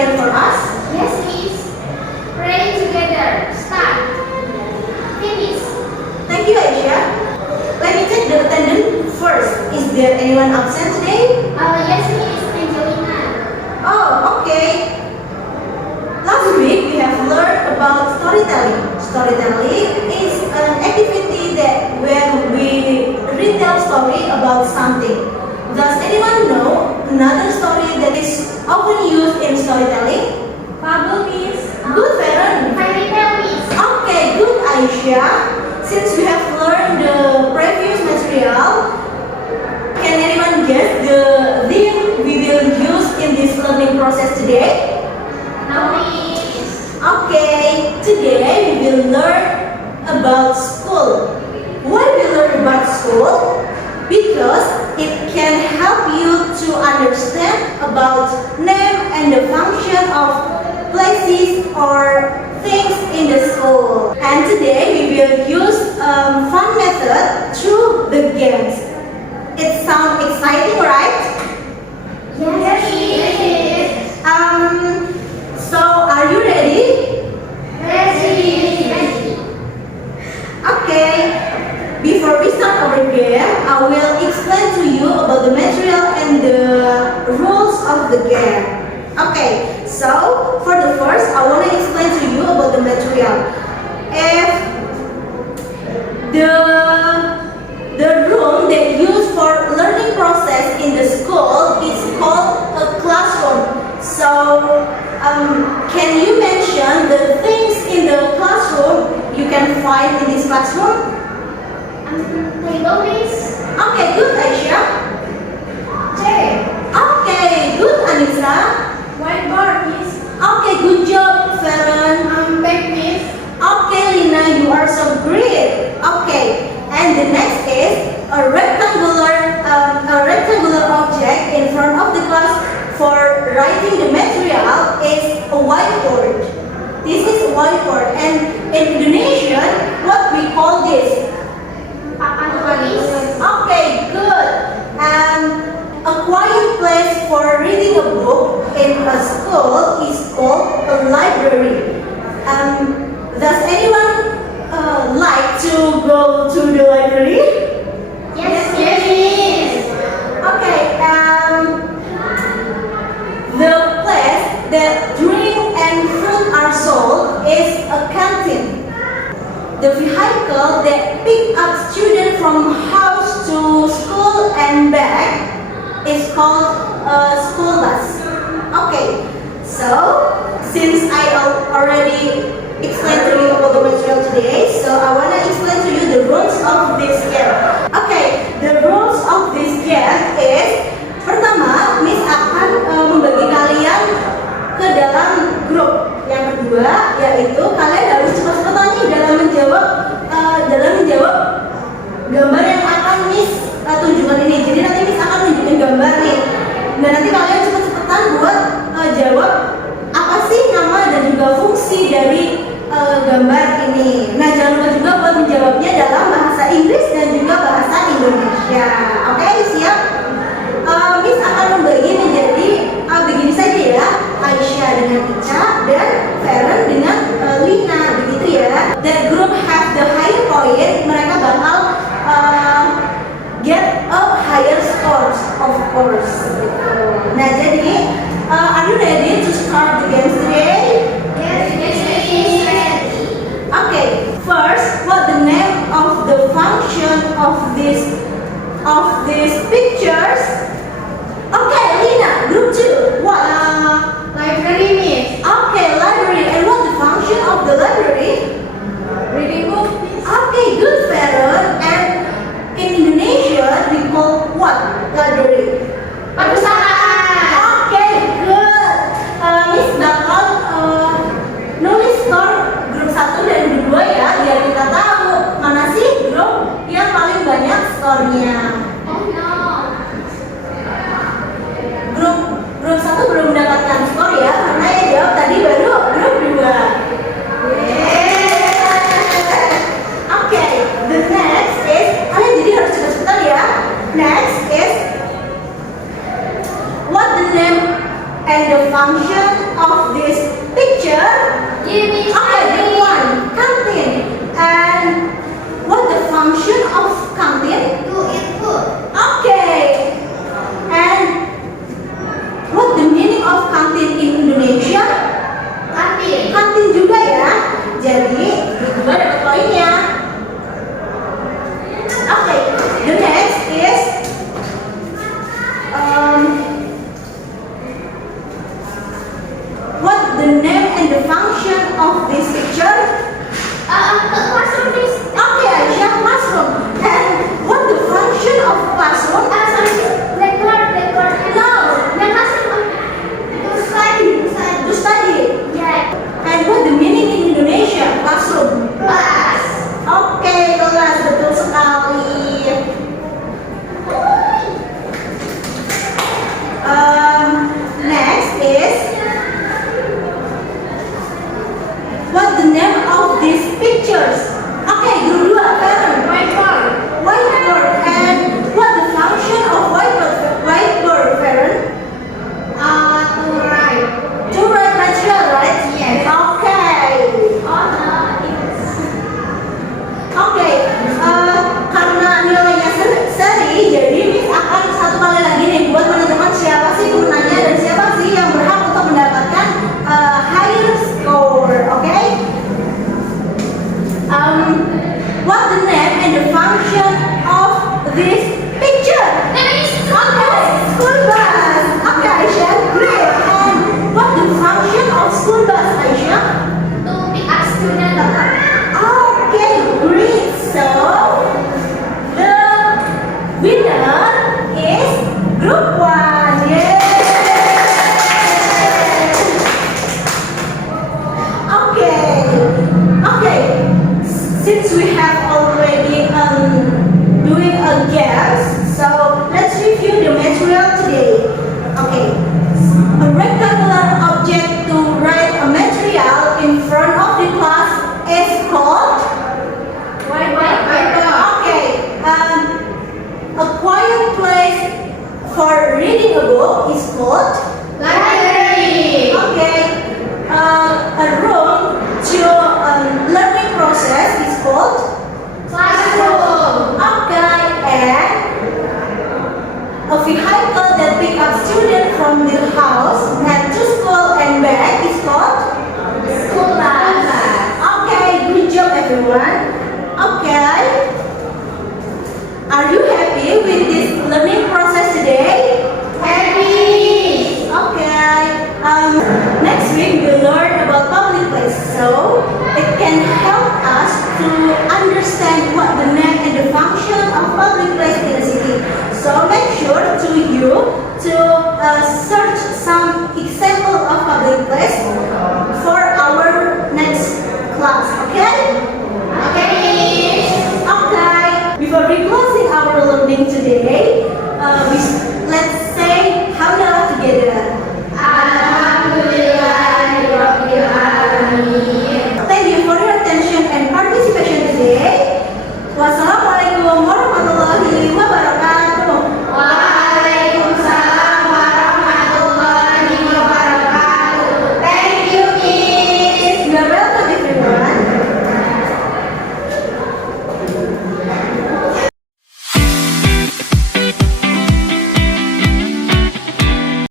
again for us? Yes, miss. Pray together. Start. Finish. Thank you, Aisha. Let me check the attendance first. Is there anyone absent today? Yes, miss. Angelina. Oh, okay. Last week we have learned about storytelling. Storytelling is an activity that when we retell story about something. Does anyone know another story that is often used in storytelling? Fable, miss. Good, Farron. Fairy tale, miss. Okay, good, Aisha. Since we have learned the previous material, can anyone guess the theme we will use in this learning process today? No, miss. Okay, today we will learn about school. Why we learn about school? Because it can help you to understand about name and the function of places or things in the school. And today we will use fun method through the games. It sounds exciting, right? Yes, miss. So are you ready? Ready. Okay. Before we start our game, I will explain to you about the material and the rules of the game. Okay, so for the first, I want to explain to you about the material. If the room that used for learning process in the school is called a classroom. So, can you mention the things in the classroom you can find in this classroom? Table, miss. Okay, good, Aisha. Chair. Okay, good, Anissa. Whiteboard, miss. Okay, good job, Farron. Back, miss. Okay, Lina, you are so great. Okay, and the next is a rectangular object in front of the class for writing the material is a whiteboard. This is a whiteboard, and in Indonesian, what we call this? Papan tulis. Okay, good. A quiet place for reading a book in a school is called a library. Does anyone like to go to the library? Yes, miss. Okay. The place that drink and food are sold is a canteen. The vehicle that pick up students from house to school and back is called a school bus. Okay, so since I already explained to you about the material today, so I want to explain to you the rules of this game. Okay, the rules of this game is pertama, Miss akan membagi kalian ke dalam grup. Yang kedua, yaitu kalian harus cepat-cepat nih dalam menjawab gambar yang akan Miss tunjukkan ini. Jadi nanti Miss akan tunjukin gambar nih. Nah, nanti kalian cepat-cepatan buat jawab apa sih nama dan juga fungsi dari gambar ini. Nah, jangan lupa juga buat menjawabnya dalam bahasa Inggris dan juga bahasa Indonesia. Oke, siap? Miss akan membagi menjadi begini saja ya, Aisyah dengan Ica dan Farron dengan Lina, begitu ya. That group have the higher point, mereka bakal get a higher scores, of course. Nah, jadi are you ready to start the games today? Yes, miss. Okay, first, what the name of the function of these pictures? Okay, Lina, group 2. What? Library, miss. Okay, library. And what the function of the library? Reading book, miss. Okay, good, Farron. And in Indonesia, we call what library? Perpustakaan. Okay, good. Miss bakal nulis skor grup 1 dan grup 2 ya, biar kita tahu mana sih grup yang paling banyak skornya. Oh no. reading a book is called Library. okay. A room to learning process is called